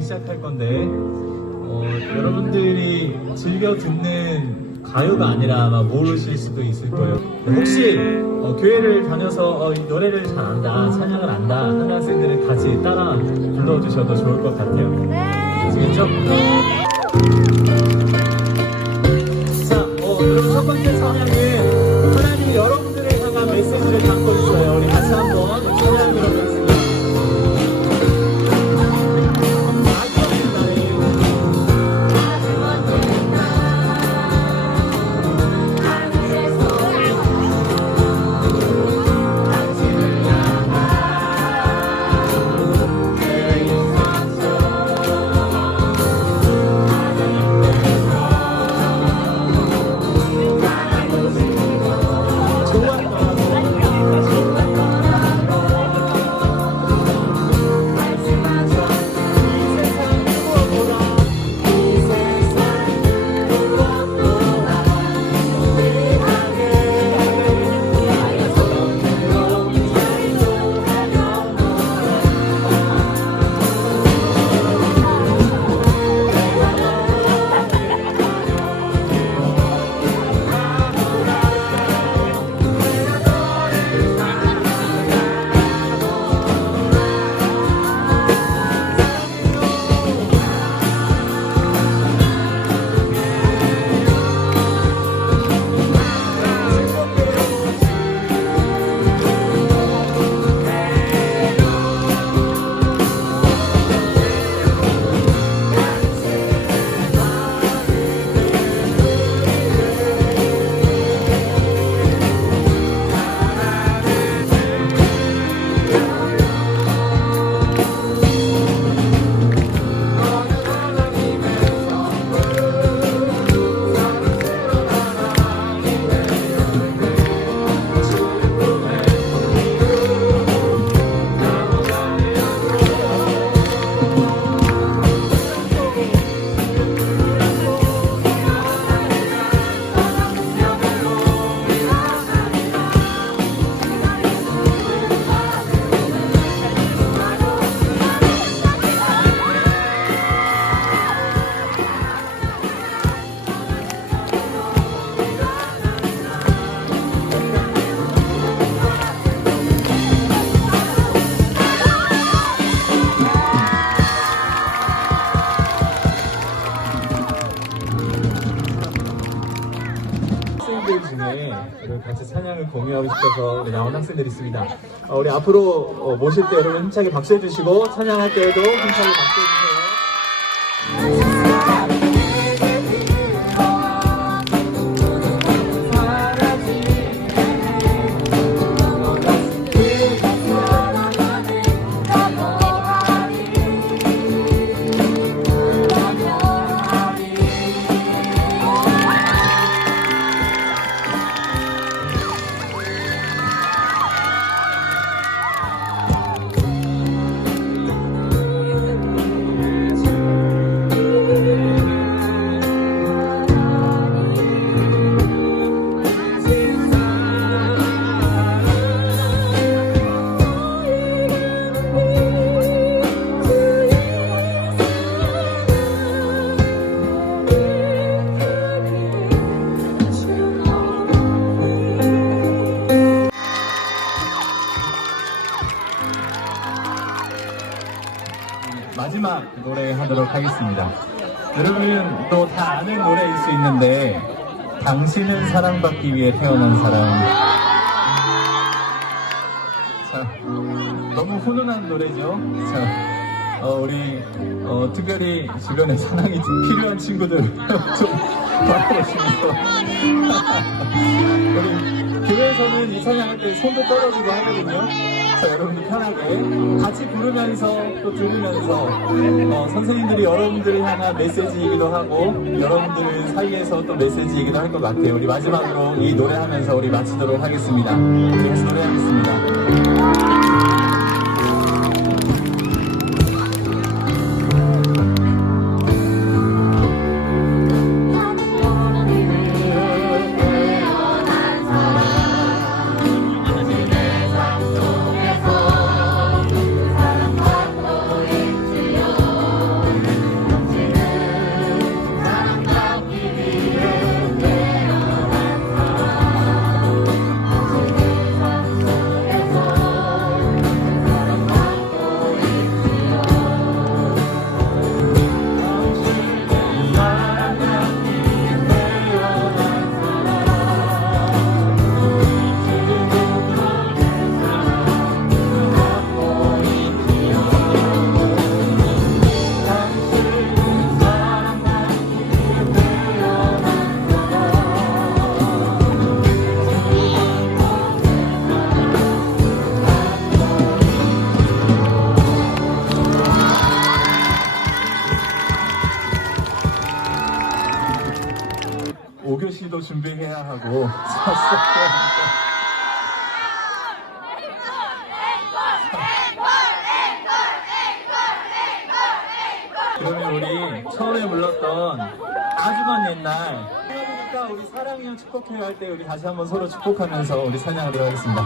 시작할 건데 어, 여러분들이 즐겨 듣는 가요가 아니라 아마 모르실 수도 있을 거예요. 혹시 어, 교회를 다녀서 어, 이 노래를 잘 안다, 찬양을 안다 하는 학생들은 같이 따라 불러주셔도 좋을 것 같아요. 아시겠죠? 자, 어, 그럼 첫 번째 찬양은 중에 우리 같이 찬양을 공유하고 싶어서 나온 학생들이 있습니다. 어, 우리 앞으로 어, 모실 때 여러분 힘차게 박수해 주시고 찬양할 때에도 힘차게 박수해 주세요. 하도록 하겠습니다. 여러분 또 다 아는 노래일 수 있는데 당신은 사랑받기 위해 태어난 사람. 자, 너무 훈훈한 노래죠. 자, 어, 우리 어, 특별히 주변에 사랑이 필요한 친구들 좀 바라보시면서 교회에서는 이 찬양할 때 손도 떨어지고 하거든요. 자, 여러분들 편하게 같이 부르면서 또 들으면서 어, 선생님들이 여러분들을 향한 메시지이기도 하고 여러분들 사이에서 또 메시지이기도 할 것 같아요. 우리 마지막으로 이 노래하면서 우리 마치도록 하겠습니다. 같이 노래하겠습니다. 준비해야 하고 그러면 우리 처음에 불렀던 아주 먼 옛날 우리 사랑이요 축복해요 할때 우리 다시 한번 서로 축복하면서 우리 찬양하도록 하겠습니다